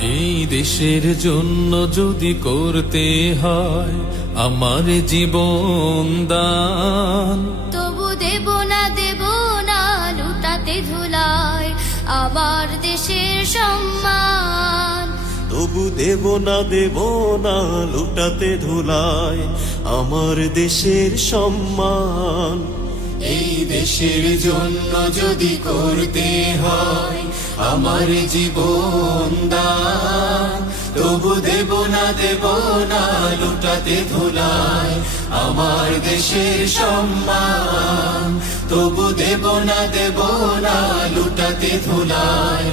এই দেশের জন্য যদি করতে হয় আমার জীবন দান, তবু দেব না লুটাতে ধুলায় আমার দেশের সম্মান। তবু দেব না লুটাতে ধুলায় আমার দেশের সম্মান। এই দেশের জন্য যদি করতে হয় আমার জীবন দান, তবু দেব না লুটাতে ধুলায় আমার দেশের সম্মান। তবু দেব না লুটাতে ধুলায়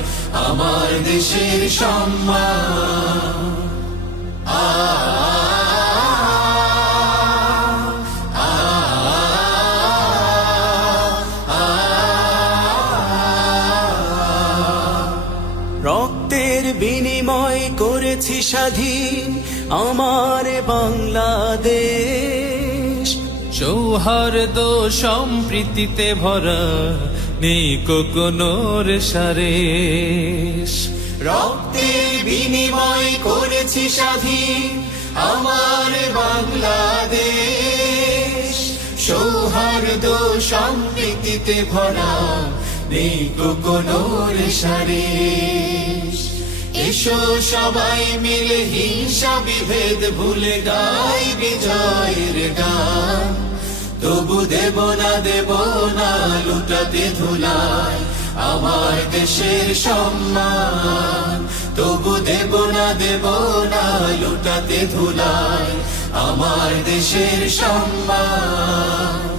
আমার দেশের সম্মান। রক্তের বিনিময় করেছি স্বাধীন আমার বাংলাদেশ। সৌহার্দ্য সম্প্রীতিতে ভরা নেই কোনো রেশারেশ। রক্তের বিনিময় করেছি স্বাধীন আমার বাংলাদেশ। সৌহার্দ্য সম্প্রীতিতে ভরা নেই কোনো রেশারেশ। এসো সবাই মিলে হিংসা বিভেদ ভুলে গাই বিজয়ের গান। তবু দেব না লুটাতে ধুলায় আমার দেশের সম্মান। তবু দেব না লুটাতে ধুলায় আমার দেশের সম্মান।